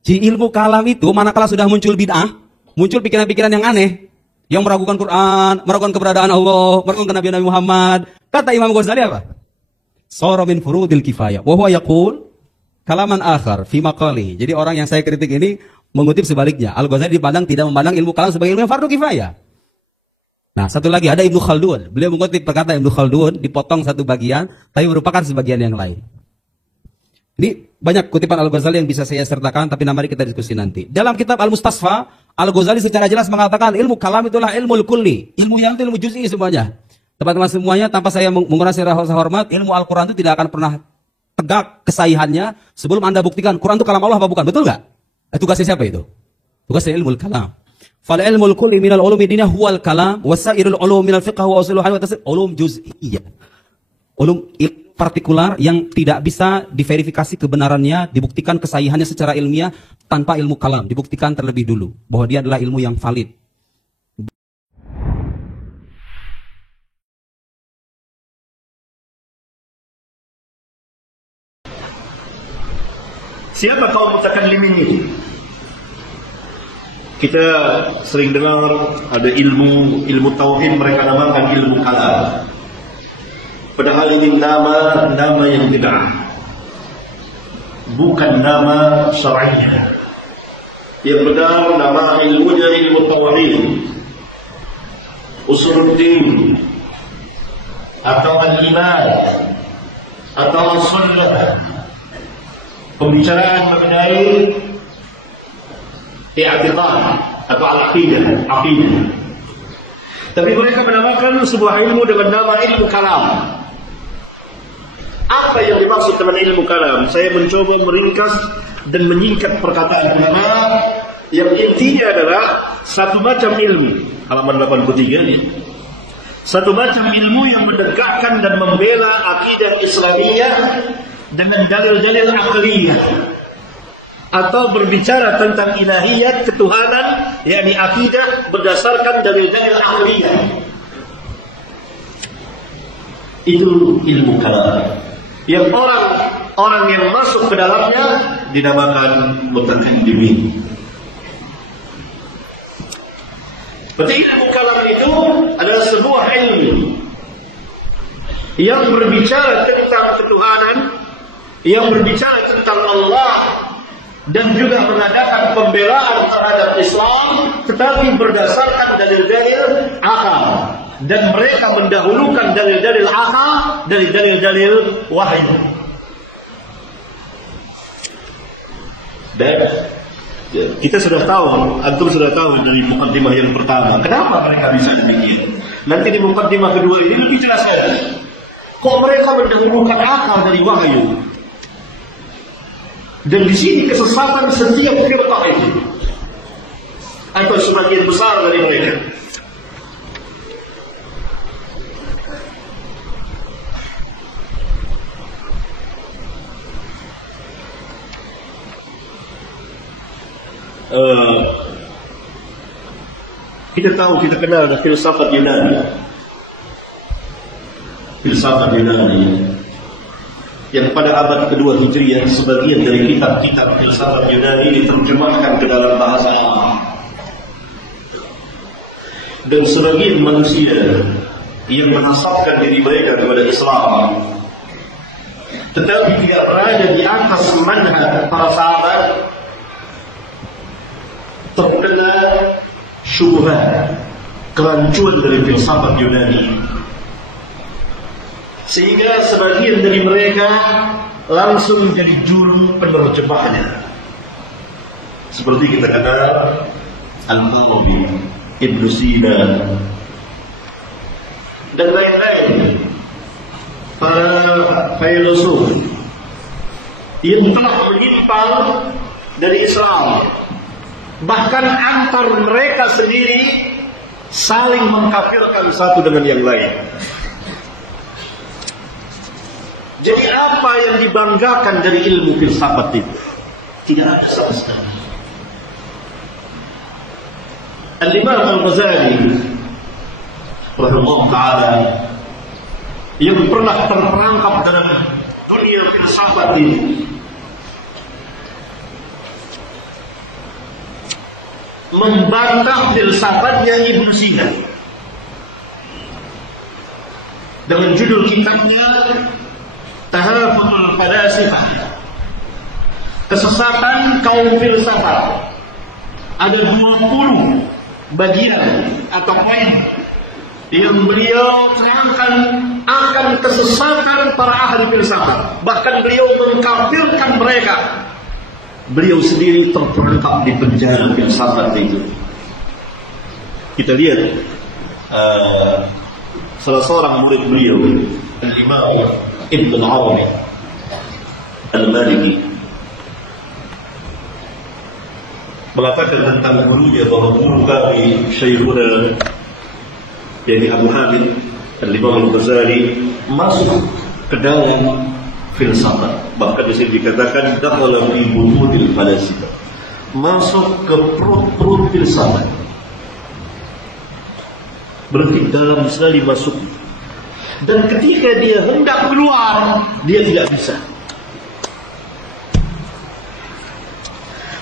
Di ilmu kalam itu, manakala sudah muncul bid'ah, muncul pikiran-pikiran yang aneh, yang meragukan Quran, meragukan keberadaan Allah, meragukan Nabi Muhammad. Kata Imam Ghazali apa? Sara min furudil kifayah. Wa huwa yaqul kalaman akhar fi maqali. Jadi orang yang saya kritik ini mengutip sebaliknya. Al-Ghazali tidak memandang ilmu kalam sebagai ilmu yang fardu kifayah. Nah, satu lagi ada Ibnu Khaldun. Beliau mengutip perkataan Ibnu Khaldun, dipotong satu bagian, tapi merupakan sebagian yang lain. Ini banyak kutipan Al-Ghazali yang bisa saya sertakan, tapi mari kita diskusi nanti. Dalam kitab Al-Mustasfa, Al-Ghazali secara jelas mengatakan ilmu kalam itulah ilmu kulli. Ilmu yang itu ilmu juz'i semuanya. Teman-teman semuanya, tanpa saya mengurangi rasa hormat, ilmu Al-Quran itu tidak akan pernah tegak kesahihannya sebelum Anda buktikan Quran itu kalam Allah apa bukan. Betul nggak? Tugasnya siapa itu? Tugasnya ilmu kalam. Fal ilmul kulli minal ulumi dinah huwal kalam wasairul ulum minal fiqh wa usuluhan wa tafsir ulum juz'iyyah. Ulum partikular yang tidak bisa diverifikasi kebenarannya, dibuktikan kesahihannya secara ilmiah tanpa ilmu kalam, dibuktikan terlebih dulu bahwa dia adalah ilmu yang valid. Siapa kaum mutakallimin itu? Kita sering dengar ada ilmu tauhid mereka namakan ilmu kalam. Padahal ini nama yang bid'ah. Bukan nama syar'iyyah. Yang benar nama ilmunya ilmu tauhid, usuluddin, atau al-iman, atau as-sunnah. Pembicaraan mengenai i'tiqad atau al-aqidah. Tapi mereka menamakan sebuah ilmu dengan nama ilmu kalam. Apa yang dimaksud dengan ilmu kalam? Saya mencoba meringkas dan menyingkat perkataan ulama yang intinya adalah satu macam ilmu. Halaman 83 ini. Satu macam ilmu yang menegakkan dan membela akidah Islamiyah dengan dalil-dalil aqliyah, atau berbicara tentang ilahiyat ketuhanan, yakni akidah berdasarkan dalil-dalil aqliyah. Itu ilmu kalam yang orang yang masuk ke dalamnya dinamakan mutakallimin. Berarti ilmu kalam itu adalah sebuah ilmu yang berbicara tentang ketuhanan, yang berbicara tentang Allah, dan juga mengadakan pembelaan terhadap Islam, tetapi berdasarkan dalil-dalil akal. Dan mereka mendahulukan dalil-dalil akal dari dalil-dalil wahyu. Dan kita sudah tahu, antum sudah tahu dari mukaddimah yang pertama, kenapa mereka bisa demikian. Nanti di mukaddimah kedua ini lebih jelas lagi. Kok mereka mendahulukan akal dari wahyu? Dan di sini kesesatan setiap firqah itu, atau sebagian besar dari mereka. Kita tahu, kita kenal ada filsafat Yunani. Filsafat Yunani yang pada abad kedua Hijriah sebagian dari kitab-kitab filsafat Yunani diterjemahkan ke dalam bahasa Arab. Dan sebagian manusia yang menasabkan diri mereka kepada Islam, tetapi tidak berada di atas manhaj para sahabat, terkena syubhat, kerancuan dari filsafat Yunani. Sehingga sebagian dari mereka langsung jadi juru penerjemahnya. Seperti kita kenal Al-Farabi, Ibnu Sina, dan lain-lain para filosof yang telah menyimpang dari Islam. Bahkan antar mereka sendiri saling mengkafirkan satu dengan yang lain. Jadi apa yang dibanggakan dari ilmu filsafat itu? Tidak ada sama sekali. Al-Imam Al-Ghazali rahimahullah ta'ala yang pernah terperangkap dalam dunia filsafat ini, membantah filsafatnya Ibnu Sina dengan judul kitabnya Tahafutul Falasifah, kesesatan kaum filsafat. Ada 20 bagian atau poin yang beliau terangkan akan kesesatan para ahli filsafat. Bahkan beliau mengkafirkan mereka. Beliau sendiri terperangkap di penjara filsafat itu. Kita lihat salah seorang murid beliau, Imam Ibn Arabi Al-Maliki, mengatakan tentang gurunya bahwa guru kami Syekhuna yakni Abu Hamid Al-Imam Al-Ghazali masuk ke dalam filsafat. Bahkan di sini dikatakan dakhala fi butunil falasifah, masuk ke perut filsafat. Berarti dalam sekali masuk. Dan ketika dia hendak keluar, dia tidak bisa.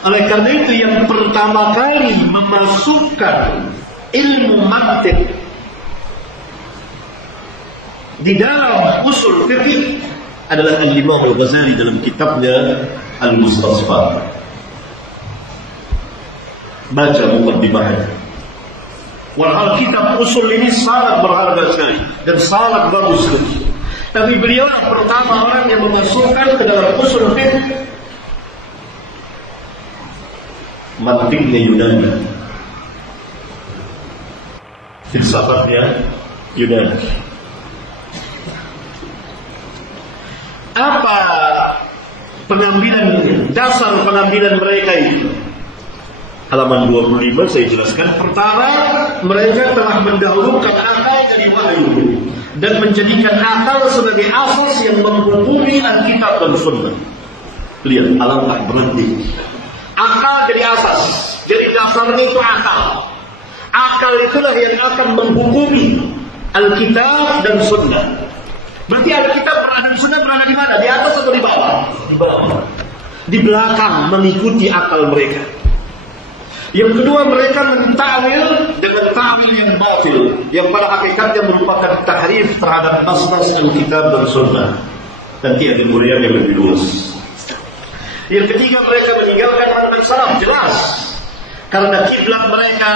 Oleh karena itu yang pertama kali memasukkan ilmu mantiq di dalam usul fikih adalah Al-Imam Al-Ghazali dalam kitabnya Al-Mustasfa. Baca muqaddimahnya. Walhal kitab usul ini sangat berharga sekali dan sangat bagus sekali. Tapi beliau pertama orang yang memasukkan ke dalam usul fikih mantiqnya Yunani, filsafatnya Yunani. Apa pengambilan dasar pengambilan mereka itu? Halaman 25 saya jelaskan. Pertama, mereka telah mendahulukan akal dari wahyu dan menjadikan akal sebagai asas yang menghubungi Alkitab dan Sunnah. Lihat, alangkah berarti akal jadi asas. Jadi dasarnya itu akal. Akal itulah yang akan menghubungi Alkitab dan Sunnah. Berarti Alkitab dan Sunnah berada di mana? Di atas atau di bawah? Di bawah. Di belakang, mengikuti akal mereka. Yang kedua, mereka mentakwil dengan takwil yang batil, yang pada hakikatnya merupakan tahrif terhadap nas-nas Alkitab dan Sunnah. Nanti ada uraian yang lebih luas. Yang ketiga, mereka meninggalkan manhaj salaf jelas, karena kiblat mereka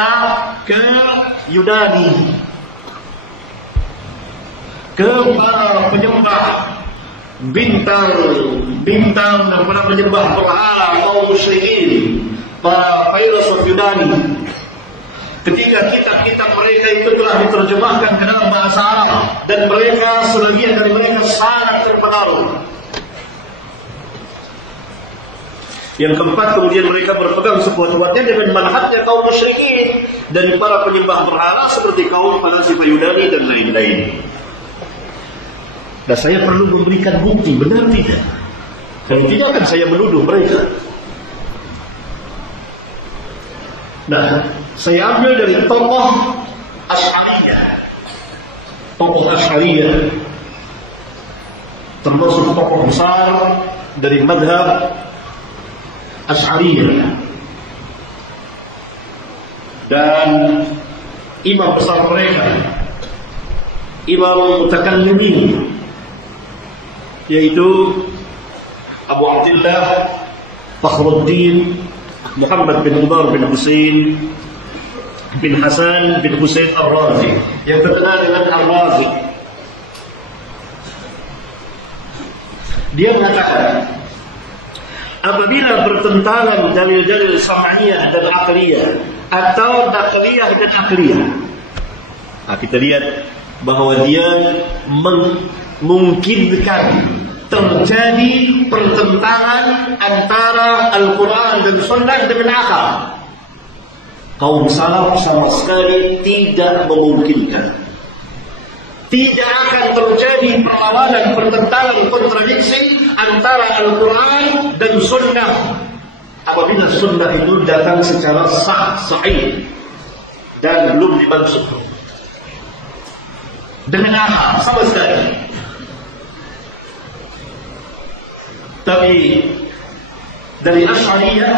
ke Yunani, ke para penyembah bintang dan para penyembah berhala kaum musyrikin, para filosof Yunani. Ketika kitab-kitab mereka itu telah diterjemahkan ke dalam bahasa Arab, dan mereka sebagian dari mereka sangat terpengaruh. Yang keempat, kemudian mereka berpegang sekuat-kuatnya dengan manhajnya kaum musyrikin dan para penyembah berhala seperti kaum falasifah Yunani dan lain-lain. Dan saya perlu memberikan bukti, benar tidak? Kalau tidak akan saya menuduh mereka. Nah, saya ambil dari tokoh Asy'ariyah. Tokoh Asy'ariyah termasuk tokoh besar dari madhab Asy'ariyah, dan imam besar mereka, imam mutakallimin, yaitu Abu Abdullah Fakhruddin Muhammad bin Umar bin Husain bin Hasan bin Husain Ar-Razi, yang terkenal dengan Ar-Razi. Dia mengatakan, apabila bertentangan dalil-dalil sam'iyah dan akliyah atau nakliyah dan akliyah, nah, kita lihat bahwa dia memungkinkan terjadi pertentangan antara Al-Quran dan Sunnah dengan akal. Kaum salaf sama sekali tidak memungkinkan. Tidak akan terjadi perlawanan, pertentangan, kontradiksi antara Al-Quran dan Sunnah apabila Sunnah itu datang secara sah, sahih, dan belum dimaksud dengan akal sama sekali. Tapi dari Asy'ariyah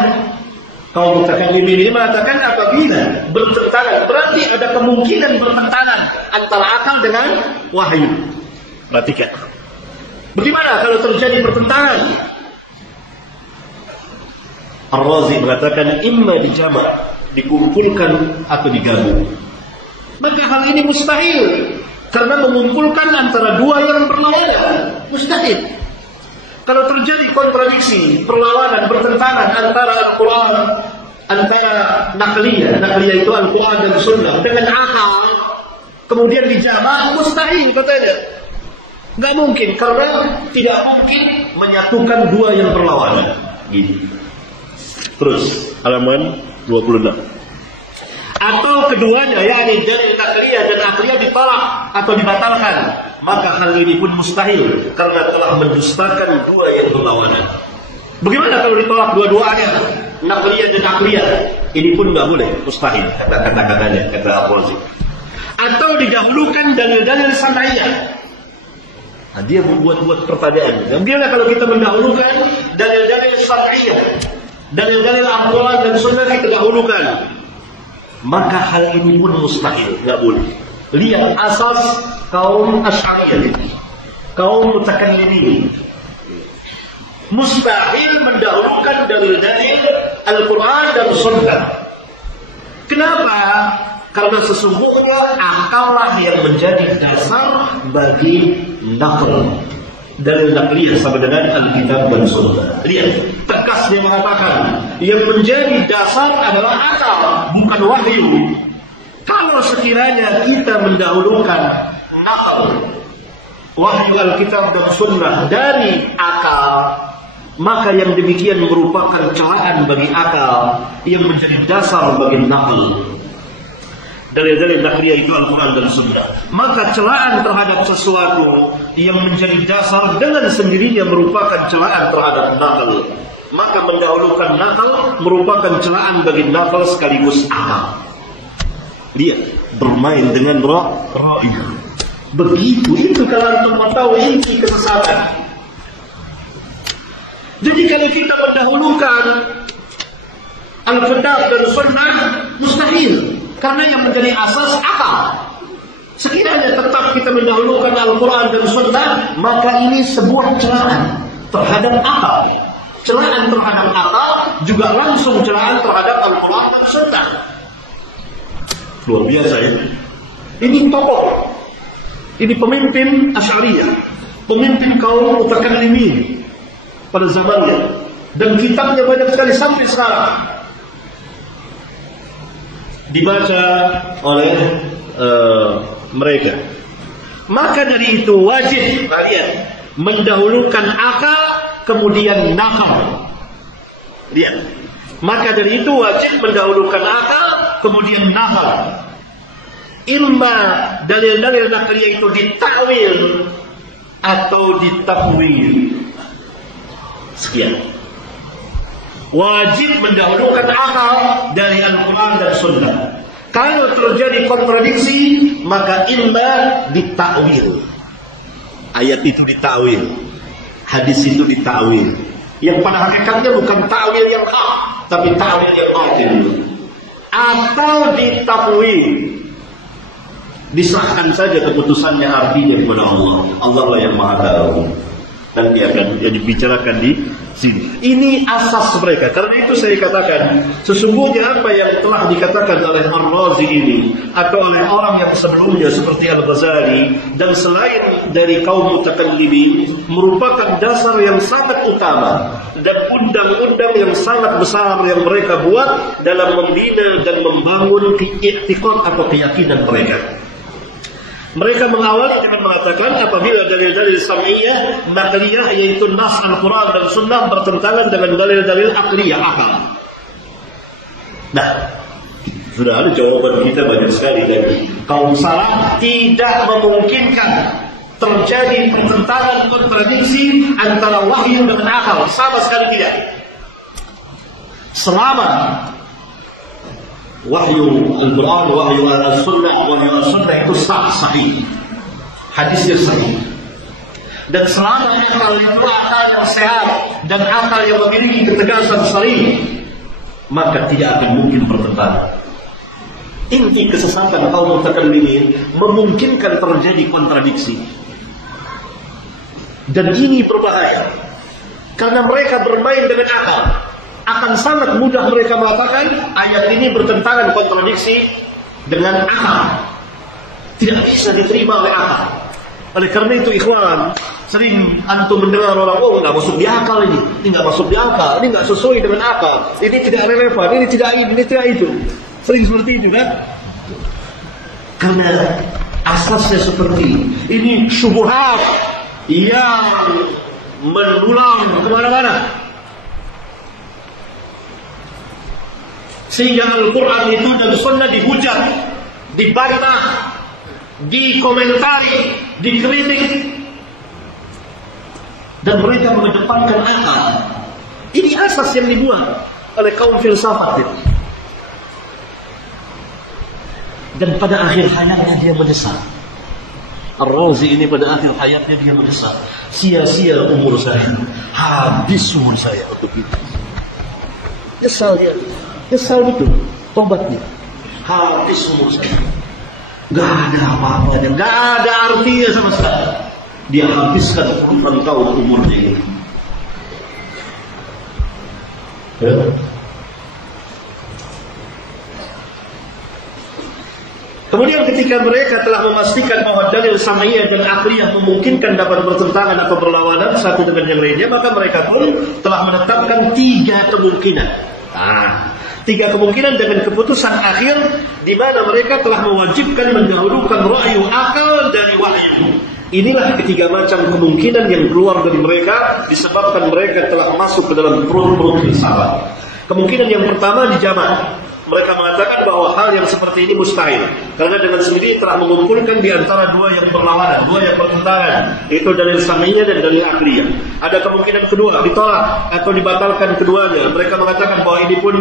Kaum mutakallimin ini mengatakan apabila bertentangan, berarti ada kemungkinan bertentangan antara akal dengan wahyu. Perhatikan. Bagaimana kalau terjadi pertentangan? Ar-Razi mengatakan imma dijama', dikumpulkan atau digabung. Maka hal ini mustahil karena mengumpulkan antara dua yang berlawanan. Mustahil. Kalau terjadi kontradiksi, perlawanan, bertentangan antara Al-Quran, antara nakliyah itu Al-Quran dan Sunnah dengan akal, kemudian dijama', mustahil katanya. Nggak mungkin, karena tidak mungkin menyatukan dua yang berlawanan. Gini. Terus halaman 26. Atau keduanya, yakni dalil nakliyah dan akliyah ditolak atau dibatalkan, maka hal ini pun mustahil karena telah mendustakan dua yang berlawanan. Bagaimana kalau ditolak dua-duanya, nakliyah dan akliyah? Ini pun nggak boleh, mustahil kata-katanya, kata Al-Razi. Atau didahulukan dalil-dalil sam'iyah. Nah, dia membuat pertanyaan. Bagaimana kalau kita mendahulukan dalil-dalil sam'iyah, dalil-dalil Al-Quran dan Sunnah kita dahulukan? Maka hal ini pun mustahil, nggak boleh. Lihat asas kaum Asy'ariyah, kaum mutakallimin. Mustahil mendahulukan dalil-dalil Al-Quran dan Sunnah. Kenapa? Karena sesungguhnya akallah yang menjadi dasar bagi nakal. Dalil nakliyah sama dengan Alkitab dan Sunnah. Lihat, tegas dia mengatakan yang menjadi dasar adalah akal, bukan wahyu. Kalau sekiranya kita mendahulukan nakal, wahyu Alkitab dan Sunnah dari akal, maka yang demikian merupakan celaan bagi akal yang menjadi dasar bagi nakal. Dalil-dalil nakliyah itu Al-Quran dan Sunnah. Maka celaan terhadap sesuatu yang menjadi dasar dengan sendirinya merupakan celaan terhadap nakal. Maka mendahulukan nakal merupakan celaan bagi nakal sekaligus akal. Lihat, bermain dengan ra'iyah. Begitu itu kalau antum mau tahu inti kesesatan. Jadi kalau kita mendahulukan Al-Kitab dan Sunnah, mustahil. Karena yang menjadi asas akal. Sekiranya tetap kita mendahulukan Al-Quran dan Sunnah, maka ini sebuah celaan terhadap akal. Celaan terhadap akal juga langsung celaan terhadap Al-Quran dan Sunnah. Luar biasa ya. Ini tokoh. Ini pemimpin Asy'ariyah, pemimpin kaum mutakallimin pada zamannya. Dan kitabnya banyak sekali sampai sekarang dibaca oleh mereka. Maka dari itu wajib kalian mendahulukan akal kemudian nakal. Lihat. Maka dari itu wajib mendahulukan akal kemudian nakal. Imma dalil-dalil nakliyah itu ditakwil atau ditakwil. Sekian. Wajib mendahulukan akal dari Al-Quran dan Sunnah. Kalau terjadi kontradiksi, maka imma ditakwil. Ayat itu ditakwil, hadis itu ditakwil. Yang pada hakikatnya bukan takwil yang hak, tapi takwil yang batil. Atau ditakwil, diserahkan saja keputusannya artinya kepada Allah. Allah lah yang Maha Tahu. Dan dia akan dibicarakan di sini. Ini asas mereka. Karena itu saya katakan, sesungguhnya apa yang telah dikatakan oleh Ar-Razi ini atau oleh orang yang sebelumnya seperti Al-Ghazali dan selain dari kaum mutakallimin merupakan dasar yang sangat utama dan undang-undang yang sangat besar yang mereka buat dalam membina dan membangun i'tiqad atau keyakinan mereka. Mereka mengawali dengan mengatakan apabila dalil-dalil sam'iyah, nakliyah yaitu nas Al-Quran dan Sunnah bertentangan dengan dalil-dalil akliyah, akal. Nah, sudah ada jawaban kita banyak sekali dari kaum salaf tidak memungkinkan terjadi pertentangan kontradiksi antara wahyu dengan akal, sama sekali tidak. Selama wahyu Al-Quran, wahyu Al-Sunnah, wahyu Al-Sunnah itu sahih, hadisnya sahih. Dan selama akal yang sehat dan akal yang memiliki ketegasan sahih, maka tidak akan mungkin bertentangan. Inti kesesatan kaum mutakallimin memungkinkan terjadi kontradiksi. Dan ini berbahaya. Karena mereka bermain dengan akal. Akan sangat mudah mereka mengatakan ayat ini bertentangan, kontradiksi dengan akal. Tidak bisa diterima oleh akal. Oleh karena itu ikhwan, sering antum mendengar orang, oh nggak masuk di akal ini nggak masuk di akal, ini nggak sesuai dengan akal, ini tidak relevan, ini tidak itu. Sering seperti itu kan? Karena asasnya seperti ini syubhat yang mendulang kemana-mana, sehingga Al-Quran itu dan Sunnah dihujat, dibantah, dikomentari, dikritik, dan mereka mengedepankan akal. Ini asas yang dibuat oleh kaum filsafat itu. Dan pada akhir hayatnya dia menyesal. Ar-Razi ini pada akhir hayatnya dia menyesal. Sia-sia umur saya, habis umur saya untuk itu. Nyesal dia, nyesal betul. Tobatnya, habis umur saya. Gak ada apa-apanya, gak ada artinya sama sekali. Dia habiskan puluhan tahun umurnya ini. Kemudian ketika mereka telah memastikan bahwa dalil sam'iyah dan akliyah memungkinkan dapat bertentangan atau berlawanan satu dengan yang lainnya, maka mereka pun telah menetapkan 3 kemungkinan. Tiga kemungkinan dengan keputusan akhir di mana mereka telah mewajibkan mendahulukan ra'yu akal dari wahyu. Inilah ketiga macam kemungkinan yang keluar dari mereka disebabkan mereka telah masuk ke dalam perut-perut filsafat. Kemungkinan yang pertama dijamak. Mereka mengatakan bahwa hal yang seperti ini mustahil karena dengan sendiri telah mengumpulkan di antara dua yang berlawanan, dua yang bertentangan, itu dalil sam'iyah dan dalil akliyah. Ada kemungkinan kedua, ditolak atau dibatalkan keduanya. Mereka mengatakan bahwa ini pun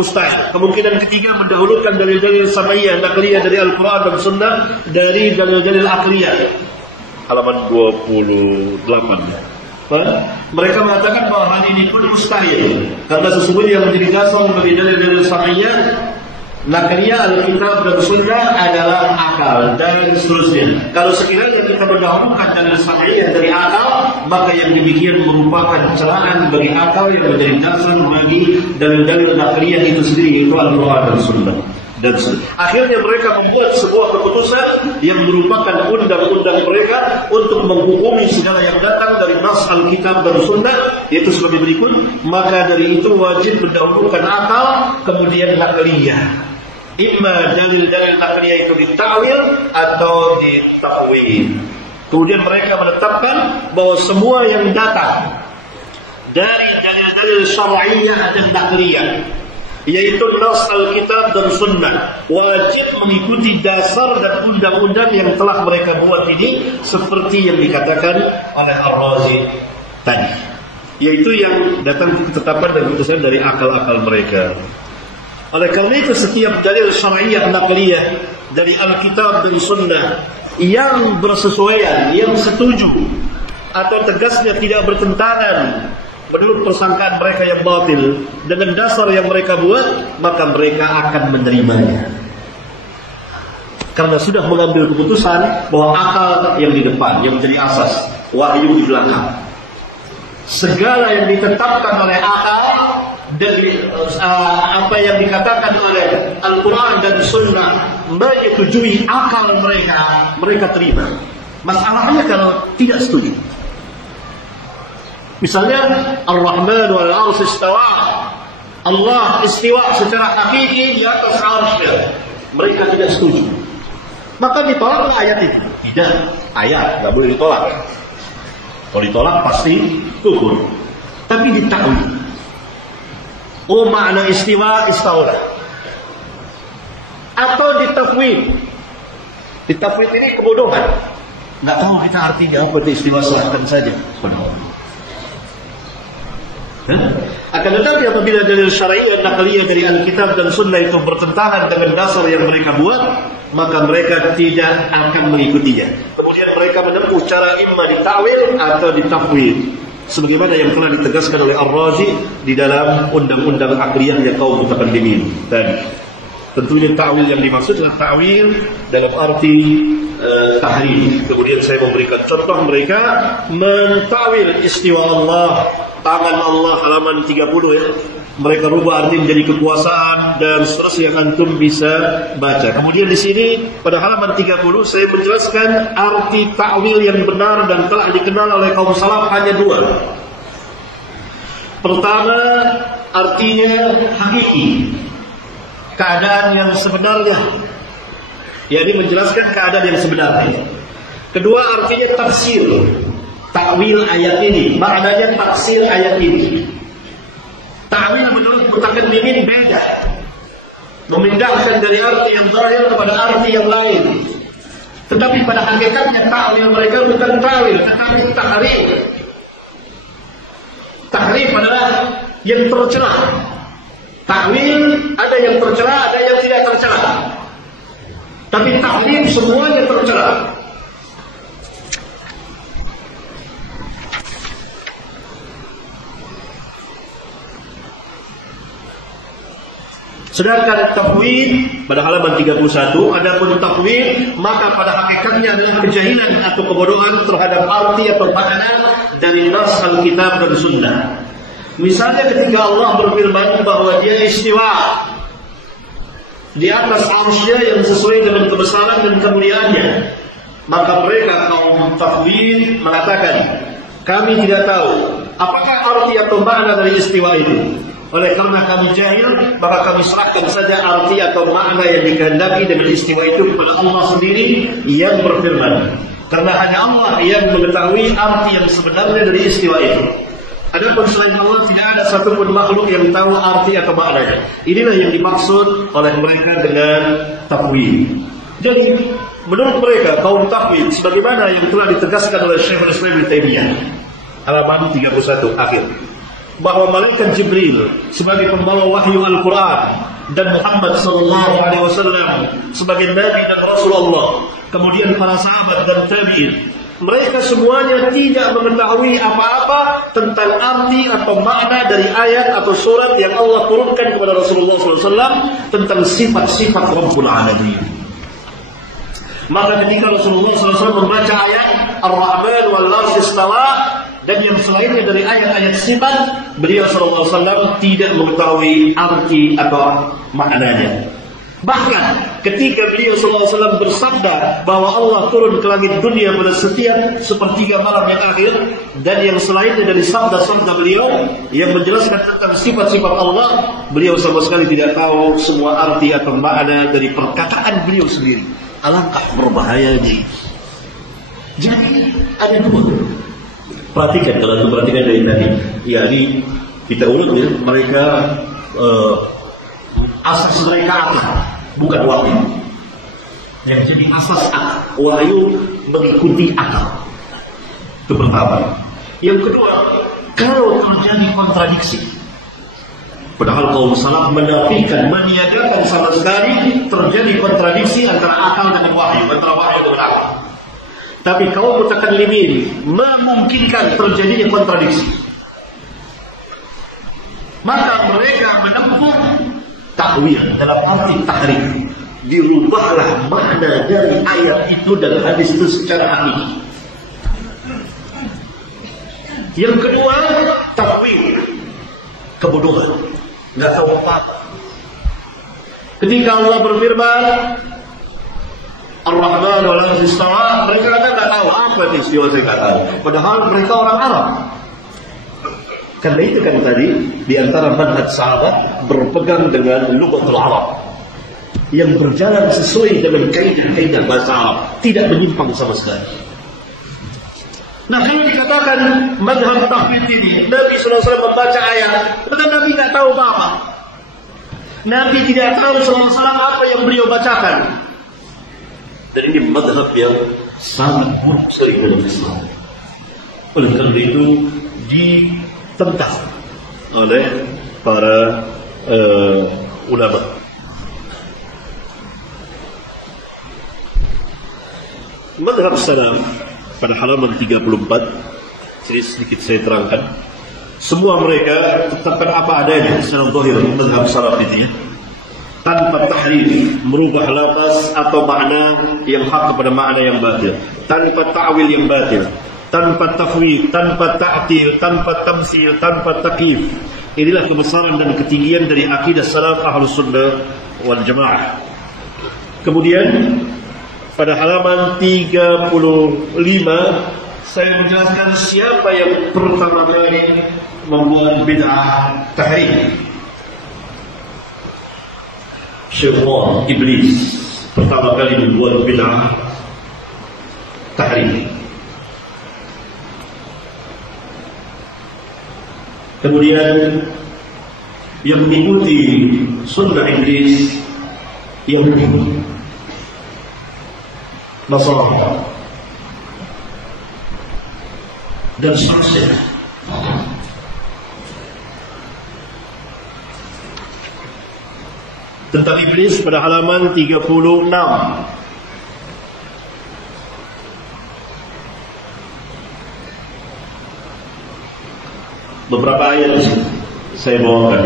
mustahil. Kemungkinan ketiga mendahulukan dalil-dalil sam'iyah dan akliyah dari Al-Quran dan Sunnah dari dalil-dalil akliyah. Halaman 28. Mereka mengatakan bahwa hal ini pun mustahil karena sesungguhnya yang menjadi dasar bagi dalil-dalil sam'iyah, nakliyah, Alkitab dan Sunnah adalah akal dan seterusnya. Kalau sekiranya kita mendahulukan dalil sam'iyah dari akal, maka yang demikian merupakan celaan bagi akal yang menjadi dasar bagi dalil-dalil nakliyah itu sendiri, yaitu Al-Quran dan Sunnah. Dan akhirnya mereka membuat sebuah keputusan yang merupakan undang-undang mereka untuk menghukumi segala yang datang dari nas Alkitab dan Sunnah, yaitu sebagai berikut. Maka dari itu wajib mendahulukan akal, kemudian nakliyah. Imma dalil-dalil nakliyah itu ditawil atau ditakwil. Kemudian mereka menetapkan bahwa semua yang datang dari dalil-dalil syar'iyyah dan nakliyah, yaitu nas Alkitab dan Sunnah, wajib mengikuti dasar dan undang-undang yang telah mereka buat ini, seperti yang dikatakan oleh Ar-Razi tadi, yaitu yang datang ketetapan dan keputusan dari akal-akal mereka. Oleh karena itu setiap dalil syar'iyyah nakliyah dari Alkitab dan Sunnah yang bersesuaian, yang setuju atau tegasnya tidak bertentangan menurut persangkaan mereka yang batil dengan dasar yang mereka buat, maka mereka akan menerimanya. Karena sudah mengambil keputusan bahwa akal yang di depan, yang menjadi asas, wahyu di belakang. Segala yang ditetapkan oleh akal dari apa yang dikatakan oleh Al-Quran dan Sunnah menyetujui akal mereka, mereka terima. Masalahnya kalau tidak setuju. Misalnya Ar-Rahman wal 'arsy istawa. Allah istiwa secara hakiki di atas 'arsy-Nya. Mereka tidak setuju. Maka ditolaklah ayat itu. Tidak, ayat enggak boleh ditolak. Kalau ditolak pasti kufur. Tapi ditakwil. Oh, makna istiwa istaula. Atau ditakwil. Ditakwil ini kebodohan. Enggak tahu kita artinya apa itu istiwa, silahkan saja. Akan tetapi apabila dalil syar'iyyah nakliyah dari Alkitab dan Sunnah itu bertentangan dengan dasar yang mereka buat, maka mereka tidak akan mengikutinya. Kemudian mereka menempuh cara imma ditawil atau ditafwid. sebagaimana yang telah ditegaskan oleh Ar-Razi di dalam undang-undang akliyahnya kaum mutakallimin tadi. Tentunya ta'wil yang dimaksud adalah ta'wil dalam arti tahrif. Kemudian saya memberikan contoh mereka mentawil istiwa Allah, tangan Allah, halaman 30 ya. Mereka rubah arti menjadi kekuasaan dan seterusnya yang antum bisa baca. Kemudian di sini pada halaman 30 saya menjelaskan arti ta'wil yang benar dan telah dikenal oleh kaum salaf hanya dua. Pertama, artinya hakiki, keadaan yang sebenarnya, yakni menjelaskan keadaan yang sebenarnya. Kedua, artinya tafsir, ta'wil ayat ini, maknanya tafsir ayat ini. Ta'wil menurut mutakallimin beda, memindahkan dari arti yang zahir kepada arti yang lain. Tetapi pada hakikatnya ta'wil mereka bukan ta'wil, tetapi tahrif. Tahrif adalah yang tercela. Ta'wil ada yang tercela, ada yang tidak tercela. Tapi tahrif semuanya tercela. Sedangkan tafwid pada halaman 31, adapun tafwid maka pada hakikatnya adalah kejahilan atau kebodohan terhadap arti atau makna dari nas Alkitab dan Sunnah. Misalnya ketika Allah berfirman bahwa Dia istiwa di atas arsy-Nya yang sesuai dengan kebesaran dan kemuliaannya, maka mereka kaum tafwid mengatakan, kami tidak tahu apakah arti atau makna dari istiwa itu. Oleh karena kami jahil, maka kami serahkan saja arti atau makna yang dikehendaki dengan istiwa itu kepada Allah sendiri yang berfirman. Karena hanya Allah yang mengetahui arti yang sebenarnya dari istiwa itu. Adapun selain Allah tidak ada satupun makhluk yang tahu arti atau maknanya. Inilah yang dimaksud oleh mereka dengan tafwid. Jadi menurut mereka kaum tafwid, sebagaimana yang telah ditegaskan oleh Syekhul Islam Ibnu Taimiyah halaman 31 akhir, bahwa malaikat Jibril sebagai pembawa wahyu Al-Quran dan Muhammad SAW sebagai Nabi dan Rasulullah, kemudian para sahabat dan tabi'in, mereka semuanya tidak mengetahui apa-apa tentang arti atau makna dari ayat atau surat yang Allah turunkan kepada Rasulullah SAW tentang sifat-sifat Rabbul Alamin. Maka ketika Rasulullah SAW membaca ayat Ar-Rahman wal-Arsy istawa dan yang selainnya dari ayat-ayat sifat, beliau sallallahu alaihi wasallam tidak mengetahui arti atau maknanya. Bahkan ketika beliau sallallahu alaihi wasallam bersabda bahwa Allah turun ke langit dunia pada setiap sepertiga malam yang akhir, dan yang selainnya dari sabda-sabda beliau yang menjelaskan tentang sifat-sifat Allah, beliau sama sekali tidak tahu semua arti atau makna dari perkataan beliau sendiri. Alangkah berbahayanya. Jadi ada dua. Perhatikan, kalau itu perhatikan dari tadi, yakni kita ulang ya, mereka asas mereka akal, bukan wahyu. Yang jadi asas wahyu mengikuti akal. Itu pertama. Yang kedua, kalau terjadi kontradiksi, padahal kaum salaf menafikan, meniadakan sama sekali terjadi kontradiksi antara akal dengan wahyu, antara wahyu dengan akal. Tapi kaum mutakallimin memungkinkan terjadinya kontradiksi. Maka mereka menempuh ta'wil dalam arti tahrif. Dirubahlah makna dari ayat itu dan hadis itu secara hakiki. Yang kedua, ta'wil, kebodohan, nggak tahu apa. Ketika Allah berfirman Ar-Rahman wal-Arsy istawa, mereka kan tidak tahu apa istiwa saya katakan. Padahal mereka orang Arab. Karena itu kan tadi di antara manhaj sahabat berpegang dengan lughatul Arab yang berjalan sesuai dengan kaidah-kaidah bahasa Arab, tidak menyimpang sama sekali. Nah, kalau dikatakan mazhab tafwid ini, Nabi SAW membaca ayat, padahal Nabi tidak tahu apa-apa. Nabi tidak tahu SAW apa yang beliau bacakan. Dan ini madhab yang sangat buruk sekali dalam Islam. Oleh karena itu ditentang oleh para ulama. Madhab salaf pada halaman 34 Jadi sedikit saya terangkan. Semua mereka tetapkan apa adanya secara zahir mazhab salaf ini ya. Tanpa tahrif, merubah lafaz atau makna yang hak kepada makna yang batil, tanpa ta'wil yang batil, tanpa tafwid, tanpa ta'til, tanpa tamsil, tanpa takyif. Inilah kebesaran dan ketinggian dari akidah salaf Ahlus Sunnah wal Jamaah. Kemudian pada halaman 35 saya menjelaskan siapa yang pertama kali membuat bid'ah tahrif. Syaitan, Iblis pertama kali membuat bid'ah tahrif. Kemudian yang mengikuti sunnah Iblis Yahudi, Nasrani dan seterusnya. Tentang Iblis pada halaman 36. Beberapa ayat saya bawakan.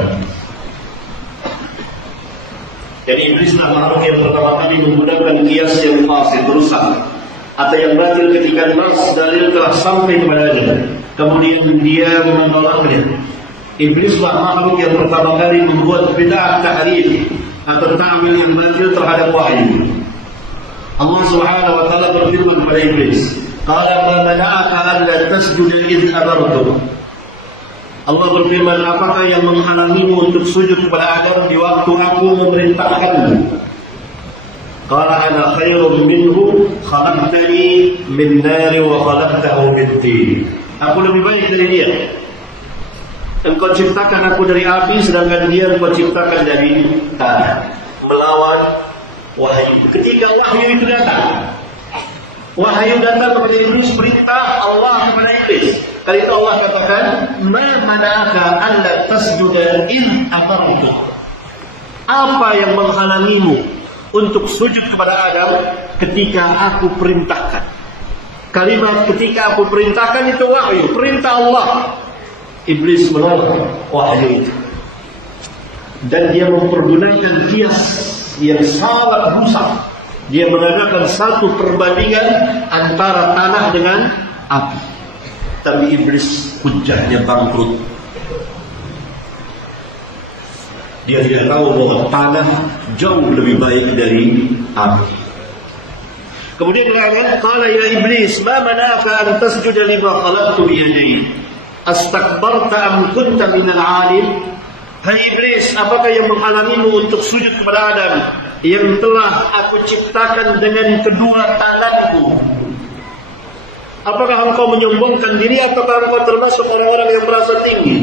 Jadi Iblislah makhluk yang pertama kali menggunakan kias yang fasid, rusak, atau yang batil ketika nas dalil telah sampai kepadanya, kemudian dia menolaknya. Iblislah makhluk yang pertama kali membuat bid'ah tahrif atau ta'wil yang batil terhadap wahyu. Allah Subhanahu wa taala berfirman kepada Iblis, "Qala ma mana'aka an la tasjuda idh amartu." Allah berfirman, apakah yang menghalangimu untuk sujud kepada Adam di waktu aku memerintahkanmu? Qala ana khairum minhu khalaqtani min nari wa khalaqtahu min tin. Aku lebih baik dari dia. Engkau ciptakan aku dari api, sedangkan dia engkau ciptakan dari tanah. Melawan wahyu. Ketika wahyu itu datang, wahyu datang kepada Iblis, perintah Allah kepada Iblis. Kali itu Allah katakan, "Ma mana'aka an la tasjuda in amartu." Apa yang menghalangimu untuk sujud kepada Adam ketika aku perintahkan? Kalimat ketika aku perintahkan itu wahyu, perintah Allah. Iblis menolak wahyu itu, dan dia mempergunakan kias yang sangat rusak. Dia mengadakan satu perbandingan antara tanah dengan api. Tapi Iblis hujahnya bangkrut. Dia tidak tahu bahwa tanah jauh lebih baik dari api. Kemudian dia qala ya Iblis, ma mana'aka an tasjuda lima khalaqtu bi yadayya? Astakbarta am kunta minal 'alim? Hai Iblis, apakah yang menghalangimu untuk sujud kepada Adam yang telah aku ciptakan dengan kedua tanganku? Apakah engkau menyombongkan diri ataukah engkau termasuk orang-orang yang merasa tinggi?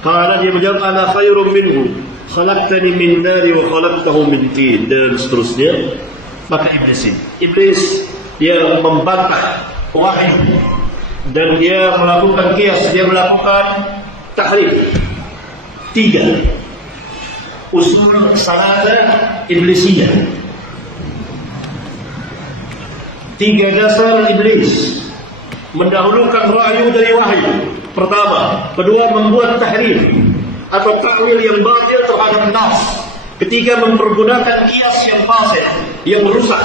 Karena dia menjawab, ana khairum minhu khalaqtani min nari wa khalaqtahu min tin, dan seterusnya. Maka Iblis dia membantah wahyu, dan dia melakukan kias, dia melakukan tahrif. 3 usul salada iblisiyah, 3 dasar iblis. Mendahulukan wahyu dari wahyu, pertama. Kedua, membuat tahrif atau ta'wil yang batil terhadap nas. Ketiga, mempergunakan kias yang fasid, yang merusak.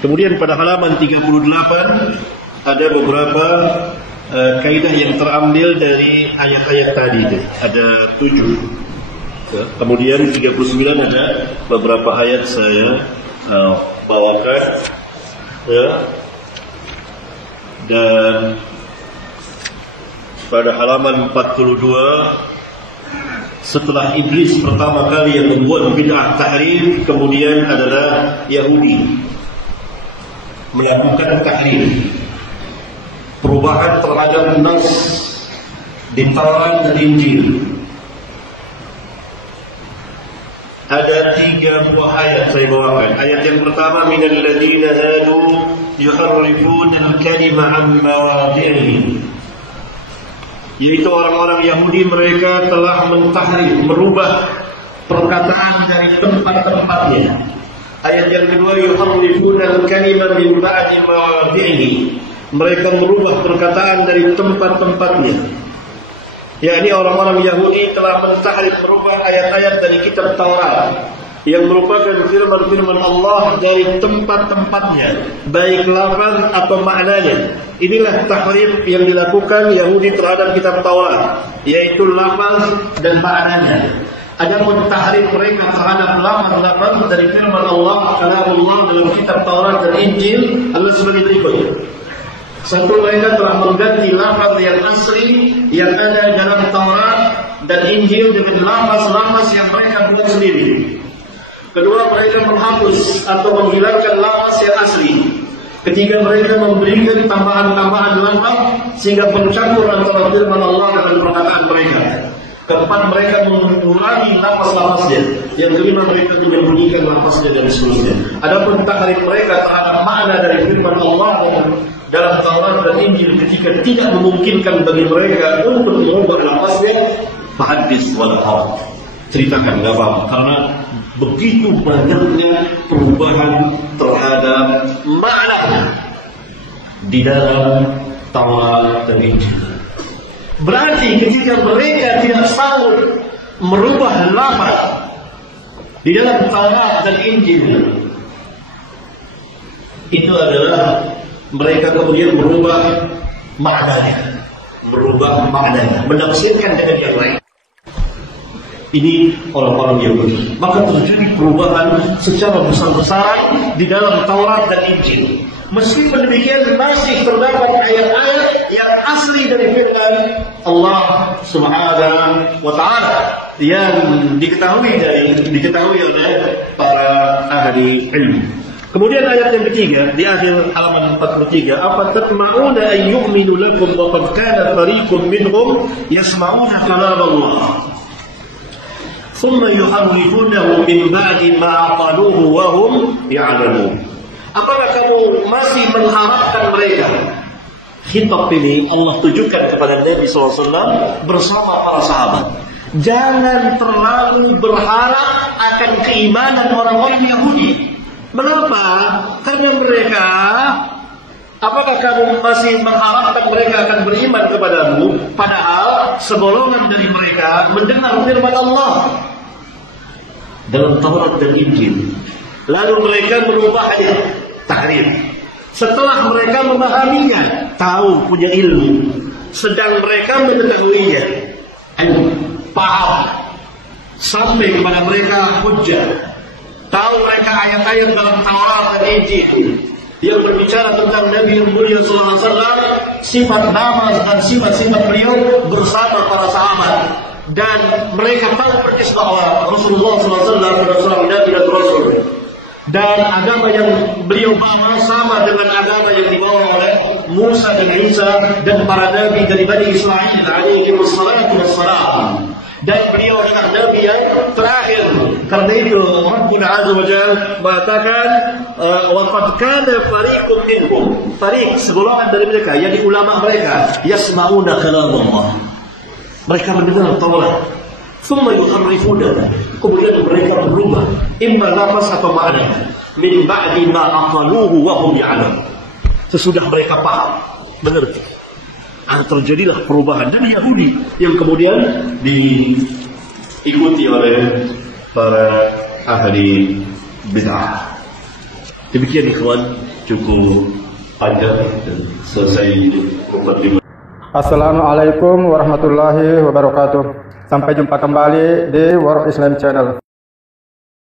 Kemudian pada halaman 38 ada beberapa kaidah yang terambil dari ayat-ayat tadi. Ada 7. Kemudian 39 ada beberapa ayat saya bawakan. Dan pada halaman 42, setelah Iblis pertama kali yang membuat bid'ah tahrif, kemudian adalah Yahudi melakukan tahrif, perubahan terhadap nas di Taurat dan Injil. Ada 3 buah ayat saya bawakan. Ayat yang pertama, minal ladzina hadu yuharrifuna al-kalima an mawadhi'i, yaitu orang-orang Yahudi, mereka telah mentahrif, merubah perkataan dari tempat-tempatnya. Ayat yang kedua, yuharrifuna al-kalima min ba'di mawadhi'ihi. Mereka merubah perkataan dari tempat-tempatnya. Yakni orang-orang Yahudi telah mentahrif, merubah ayat-ayat dari kitab Taurat yang merupakan firman-firman Allah dari tempat-tempatnya, baik lafaz atau maknanya. Inilah tahrif yang dilakukan Yahudi terhadap kitab Taurat, yaitu lafaz dan maknanya. Adapun tahrif mereka terhadap lafaz-lafaz dari firman Allah, kalamullah dalam kitab Taurat dan Injil adalah sebagai berikut. Satu, mereka telah mengganti lafaz yang asli yang ada dalam Taurat dan Injil dengan lafaz-lafaz yang mereka buat sendiri. Kedua, mereka menghapus atau menghilangkan lafaz yang asli. Ketiga, mereka memberikan tambahan-tambahan lafaz sehingga mencampur antara firman Allah dengan perkataan mereka. Keempat, mereka mengurangi lafaz-lafaznya. Yang kelima, mereka menyembunyikan lafaznya dan seterusnya. Adapun tahrif mereka terhadap makna dari firman Allah dalam Taurat dan Injil ketika tidak memungkinkan bagi mereka untuk mengubah lafaznya, fahadis walhaq, ceritakan, enggak apa-apa, karena begitu banyaknya perubahan terhadap makna di dalam Taurat dan Injil. Berarti ketika mereka tidak sanggup merubah lafaz di dalam Taurat dan Injil, itu adalah mereka kemudian merubah maknanya, menafsirkan dengan yang lain. Ini orang-orang Yahudi. Maka terjadi perubahan secara besar-besaran di dalam Taurat dan Injil. Meskipun demikian masih terdapat ayat-ayat yang asli dari firman Allah Subhanahu wa Ta'ala yang diketahui oleh para ahli ilmu. Kemudian ayat yang ketiga di akhir halaman 43, apa tatma'una an yu'minu lakum wa qad kana fariqun minhum yasma'una kalam Allah thumma yuharrifunahu min ba'di ma aqaluhu wa hum ya'lamun. Apakah kamu masih mengharapkan mereka? Khitab ini Allah tujukan kepada Nabi SAW bersama para sahabat. Jangan terlalu berharap akan keimanan orang-orang Yahudi. Mengapa? Karena mereka, apakah kamu masih mengharapkan mereka akan beriman kepadamu, padahal segolongan dari mereka mendengar firman Allah dalam Taurat dan Injil, lalu mereka merubah hadis, tahrif. Setelah mereka memahaminya, tahu, punya ilmu, sedang mereka mengetahuinya, paham, sampai kepada mereka hujjah. Tahu mereka ayat-ayat dalam Taurat dan Injil yang berbicara tentang Nabi yang mulia sallallahu alaihi wasallam, sifat nama dan sifat-sifat beliau bersama para sahabat, dan mereka tahu persis bahwa Rasulullah sallallahu alaihi wasallam adalah seorang nabi dan rasul, dan agama yang beliau bawa sama dengan agama yang dibawa oleh Musa dan Isa dan para nabi dari Bani Israil alaihi wassalam. Dan beliau adalah Nabi yang terakhir. Karena itu Rabbuna Azza wa Jalla mengatakan wa qad kana fariqun minhum, fariq segolongan dari mereka, yakni ulama mereka, yasma'una kalam Allah. Mereka mendengar Taurat, thumma yuharrifuna, kemudian mereka berubah imma lafaz atau makna min ba'di ma aqaluhu wa hum ya'lamun. Sesudah mereka paham, mengerti. Terjadilah perubahan dari Yahudi yang kemudian diikuti oleh para ahli bid'ah. Demikian ikhwan, cukup panjang dan selesai mukadimah. Assalamualaikum warahmatullahi wabarakatuh. Sampai jumpa kembali di World Islam Channel.